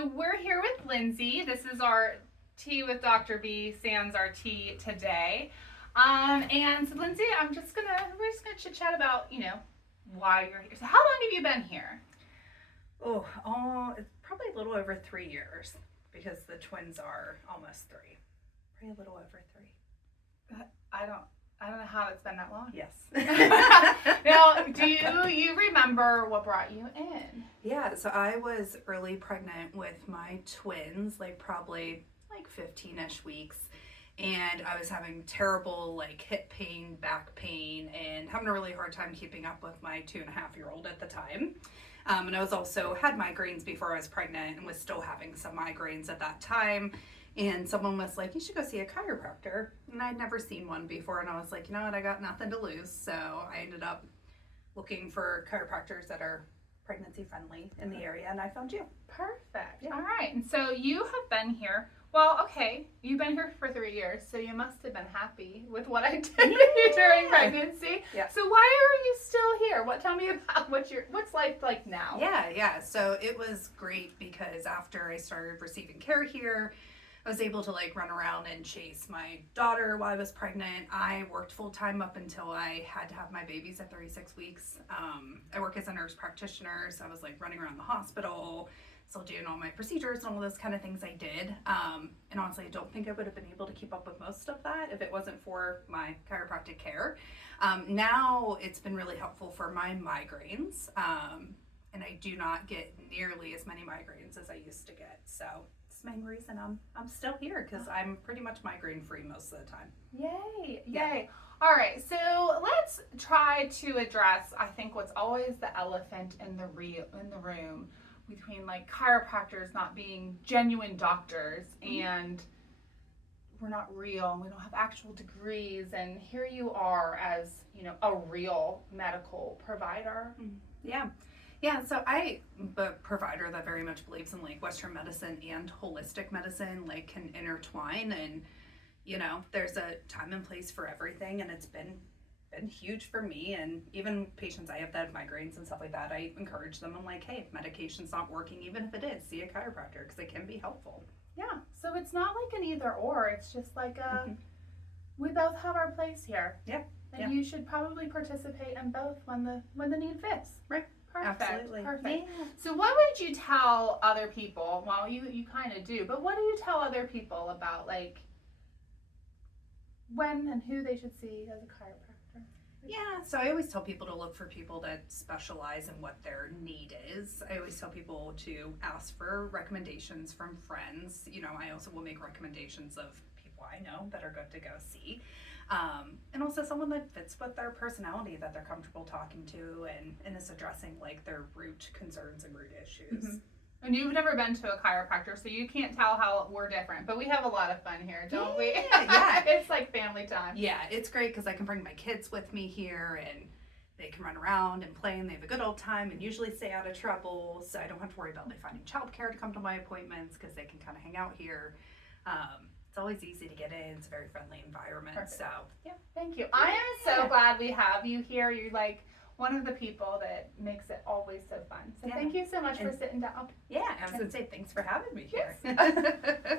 So we're here with Lindsey. This is our tea with Dr. B, sans our tea today. And so Lindsey, we're just gonna chit chat about, why you're here. So how long have you been here? It's probably a little over 3 years because the twins are almost 3. Probably a little over 3. I don't know how it's been that long. Yes. Now, do you remember what brought you in? Yeah, so I was early pregnant with my twins, probably 15-ish weeks. And I was having terrible hip pain, back pain, and having a really hard time keeping up with my 2.5-year-old at the time. And I was also had migraines before I was pregnant and was still having some migraines at that time. And someone was like, you should go see a chiropractor. And I'd never seen one before. And I was like, you know what, I got nothing to lose. So I ended up looking for chiropractors that are pregnancy friendly in the area. And I found you. Perfect. Yeah. All right. And so you have been here. Well, okay, you've been here for 3 years, so you must have been happy with what I did with you during pregnancy. Yeah. So why are you still here? Tell me about what's life like now? Yeah. So it was great because after I started receiving care here, I was able to run around and chase my daughter while I was pregnant. I worked full time up until I had to have my babies at 36 weeks. I work as a nurse practitioner, so I was running around the hospital, still doing all my procedures and all those kind of things I did. And honestly, I don't think I would have been able to keep up with most of that if it wasn't for my chiropractic care. Now it's been really helpful for my migraines. And I do not get nearly as many migraines as I used to get. So it's the main reason I'm still here, because I'm pretty much migraine free most of the time. Yay. Yeah. All right, so let's try to address, I think, what's always the elephant in the room between chiropractors not being genuine doctors, and we're not real and we don't have actual degrees, and here you are as a real medical provider. Yeah, so I'm a provider that very much believes in Western medicine and holistic medicine can intertwine, and there's a time and place for everything, and it's been huge for me. And even patients I have that have migraines and stuff like that, I encourage them. I'm like, hey, if medication's not working, even if it is, see a chiropractor, because it can be helpful. Yeah, so it's not an either or, it's just we both have our place here. Yeah. And you should probably participate in both when the need fits. Right. Perfect. Absolutely. Perfect. Yeah. So what would you tell other people? Well, you kind of do, but what do you tell other people about when and who they should see as a chiropractor? Yeah, so I always tell people to look for people that specialize in what their need is. I always tell people to ask for recommendations from friends. I also will make recommendations of people I know that are good to go see. And also someone that fits with their personality, that they're comfortable talking to, and is addressing their root concerns and root issues. Mm-hmm. And you've never been to a chiropractor, so you can't tell how we're different. But we have a lot of fun here, don't we? Yeah. It's family time. Yeah, it's great because I can bring my kids with me here, and they can run around and play, and they have a good old time and usually stay out of trouble. So I don't have to worry about finding childcare to come to my appointments, because they can kind of hang out here. It's always easy to get in. It's a very friendly environment. Perfect. So yeah, thank you. I am so glad we have you here. You're one of the people that makes it always so fun. So thank you so much for sitting down. Yeah, I was going to say thanks for having me here. Yes.